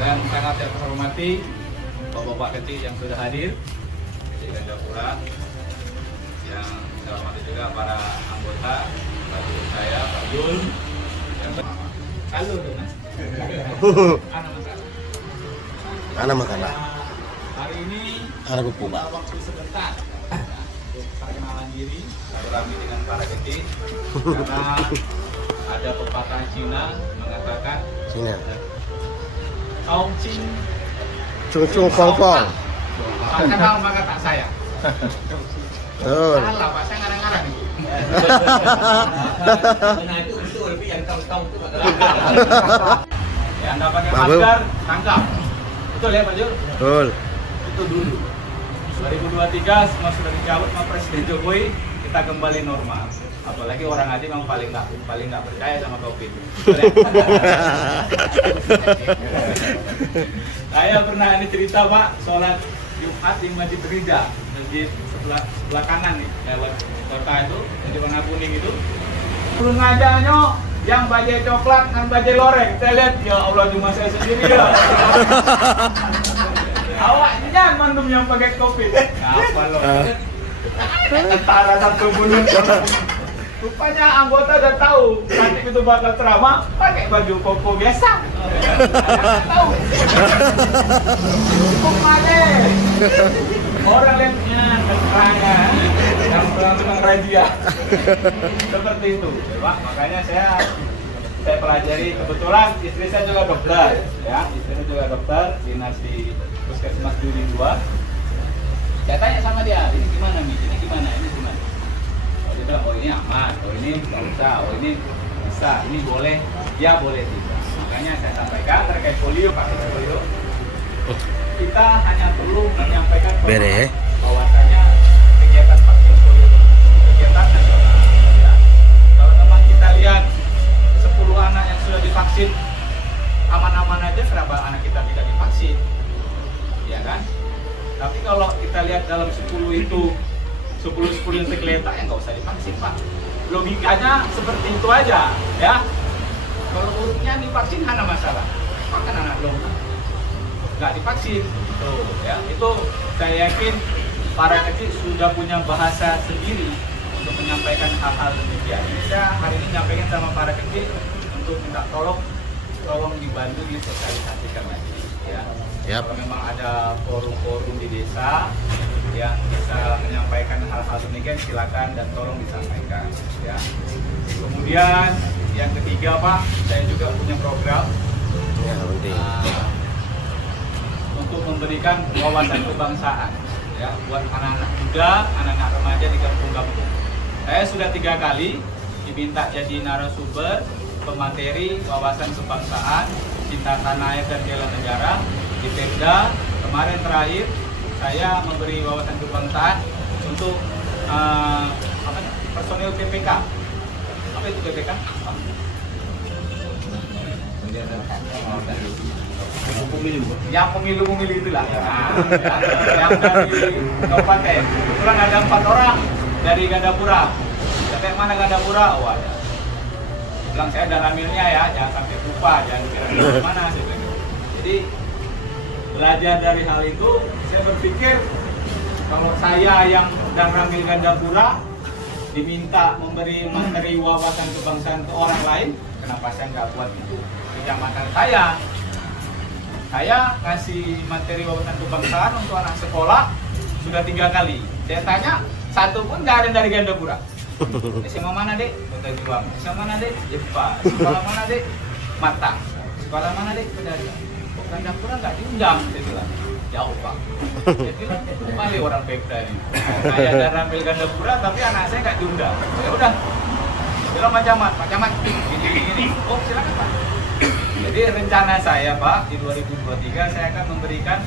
Dan sangat saya hormati bapak-bapak kecil yang sudah hadir di Gandapura, yang saya hormati juga para anggota, Pak Guru saya, Pak Yul, yang kalau dengan Anak makanan. hari ini Anak buku, kita Pak. waktu sebentar untuk perkenalan diri, berkami dengan para kecil, karena ada pepatah Cina mengatakan Sini. Ong Cing Cung fong fong. tak kenal maka tak sayang. Betul. Salah Pak, saya ngarang-ngarang itu. Nah itu betul, tapi yang tong-tong itu Ya, Anda pakai Babu. masker, tangkap. Betul ya Pak Jul? Betul. Itu dulu. 2023 semua sudah dijawab sama Presiden Jokowi, kita kembali normal. Apalagi orang aja memang paling nggak percaya sama COVID. Betul ya? Saya pernah ini cerita Pak, sholat Jumat di Masjid Rida, masjid sebelah kanan nih, lewat kota itu, di warna kuning itu. Belum ngajaknya yang bajai coklat dan bajai loreng. Saya lihat, ya Allah cuma saya sendiri ya. Awak ini jangan mandum yang pakai kopi. Apa lo? Tentara satu bulan. Rupanya anggota udah tahu nanti itu bakal ceramah pakai baju koko biasa. Nggak tahu. Hukum aja. Orang lihatnya keterangan yang tukang razia. Seperti itu, Pak. Makanya saya pelajari, kebetulan istri saya juga dokter, ya. Istri saya juga dokter, dinas di Puskesmas Juli 2. Saya tanya sama dia, ini gimana nih? Ini gimana? Ini gimana? Oh, dia bilang, oh ini aman, oh ini nggak usah, oh ini bisa, ini boleh, ya boleh tidak. Makanya saya sampaikan terkait polio, Pak, polio. Kita hanya perlu menyampaikan Bere. bahwasanya kegiatan vaksin polio kegiatan nasional. Ya. Kalau memang kita lihat 10 anak yang sudah divaksin aman-aman aja, kenapa anak kita tidak divaksin? Ya kan? Tapi kalau kita lihat dalam 10 itu 10 yang tergeletak ya nggak usah divaksin Pak. Logikanya seperti itu aja ya. Kalau urutnya divaksin hanya masalah. Makan anak belum nggak divaksin tuh ya, itu saya yakin para kecil sudah punya bahasa sendiri untuk menyampaikan hal-hal demikian. Ini saya hari ini menyampaikan sama para kecil untuk minta tolong dibantu disosialisasikan lagi ya. Yap. Kalau memang ada forum-forum di desa yang bisa menyampaikan hal-hal demikian, silakan dan tolong disampaikan ya. Kemudian yang ketiga Pak, saya juga punya program Ya, penting. untuk memberikan wawasan kebangsaan ya buat anak-anak muda, anak-anak remaja di kampung-kampung. Saya sudah 3 kali diminta jadi narasumber pemateri wawasan kebangsaan, cinta tanah air dan bela negara di Pemda. Kemarin terakhir saya memberi wawasan kebangsaan untuk personil PPK. Apa itu PPK? Yang pemilu itulah. Nah, yang dari kabupaten. Kebetulan ada 4 orang dari Gandapura. Sampai mana Gandapura? Oh ada. Bilang saya ada ramilnya ya, jangan sampai lupa, jangan kira mana. Jadi belajar dari hal itu, saya berpikir kalau saya yang sedang ramil Gandapura diminta memberi materi wawasan kebangsaan ke orang lain, kenapa saya nggak buat itu kecamatan saya? Saya ngasih materi wawasan kebangsaan untuk anak sekolah sudah 3 kali. Saya tanya, satu pun nggak ada dari Gandapura. SMA mana dek? Kota Juang. SMA mana dek? Jepa. Sekolah mana dek? Mata. Sekolah mana dek? Pedagang. Kok Gandapura nggak diundang? Saya bilang, jauh Pak. Saya bilang, kembali orang Pemda ini. Saya ada ramil Gandapura, tapi anak saya nggak diundang. Ya udah. Bilang Pak Camat, gini. Oh silakan Pak. Jadi rencana saya Pak, di 2023 saya akan memberikan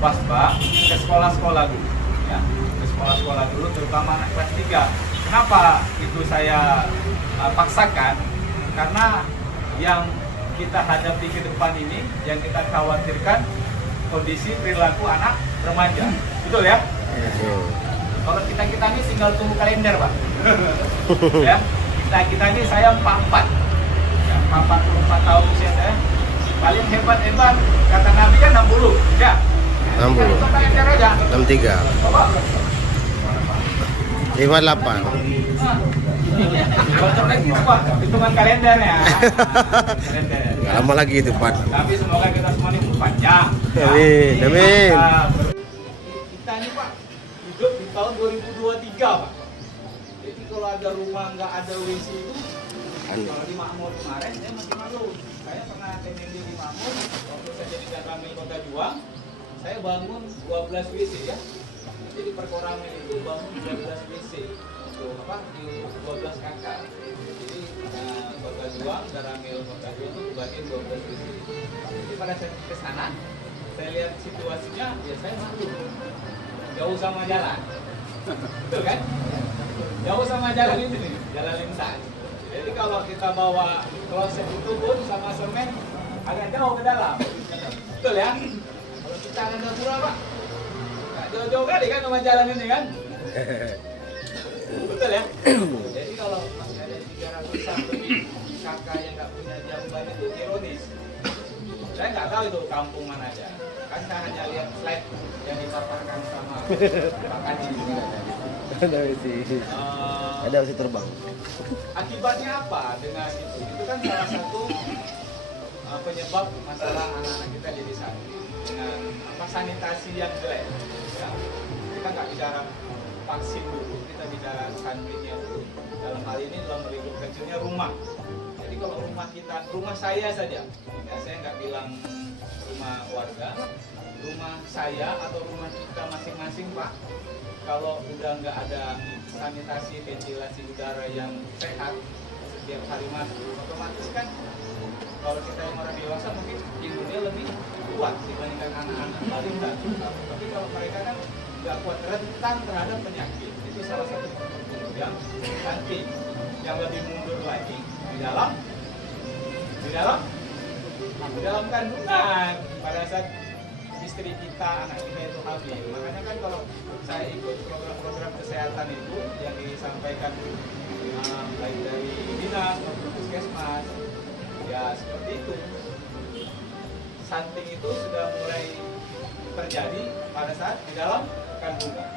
wasbah ke sekolah-sekolah dulu ya. Ke sekolah-sekolah dulu, terutama anak kelas 3. Kenapa itu saya paksakan? Karena yang kita hadapi ke depan ini, yang kita khawatirkan kondisi perilaku anak remaja. Betul ya? Kalau kita ini tinggal tunggu kalender Pak. Ya, kita ini saya 44 ya, 44 tahun usia saya. Paling hebat kata kan 60 ya. 60. Contoh encer aja. 63. Coba. 58. Cocok lagi itu Pak, hitungan kalendernya. Kalender. Nggak lama lagi itu, Pak. Tapi semoga kita semua ini panjang. Amin, amin. Kita ini Pak hidup di tahun 2023 Pak. Jadi kalau ada rumah nggak ada WC itu, kalau di Makmur kemarin saya masih malu. Saya pernah TND di Makmur waktu saya jadi Dakamil Kota Juang. Saya bangun 12 WC ya. Jadi perkorangan itu bangun 12 WC untuk apa? Di 12 kakak. Jadi Kota Juang, Daramil Kota Juang itu bagian 12 WC. Jadi pada saya ke sana, saya lihat situasinya, ya saya malu. Jauh sama jalan. Betul kan? Jauh sama jalan itu nih, jalan lintas. Jadi kalau kita bawa kloset itu pun sama semen agak jauh ke dalam. Betul ya? Kalau kita ada pura Pak, nggak jauh-jauh kali kan sama jalan ini kan? Betul ya? Jadi kalau masih ada 300 lebih kakak yang nggak punya jamban itu ironis. Saya nggak tahu itu kampung mana aja. Kan saya hanya lihat slide yang dipaparkan sama Pak Kaji. Ada sih. Ada sih terbang. Akibatnya apa dengan itu? Itu kan salah satu penyebab masalah anak-anak kita jadi sakit dengan apa sanitasi yang jelek. Ya. Kita nggak bicara vaksin dulu, kita bicara sanitasinya dulu. Dalam hal ini dalam lingkup kecilnya rumah. Jadi kalau rumah kita, rumah saya saja, ya saya nggak bilang rumah warga, rumah saya atau rumah kita masing-masing Pak. Kalau udah nggak ada sanitasi ventilasi udara yang sehat setiap hari masuk, otomatis kan kalau kita yang orang dewasa mungkin imunnya lebih kuat dibandingkan anak-anak balita. Tapi kalau mereka kan nggak kuat, rentan terhadap penyakit. Itu salah satu faktor yang nanti yang lebih mundur lagi di dalam kandungan pada saat istri kita, anak kita itu hamil. Makanya kan kalau saya ikut program-program kesehatan itu yang disampaikan baik dari dinas maupun puskesmas, ya seperti itu. Stunting itu sudah mulai terjadi pada saat di dalam kandungan.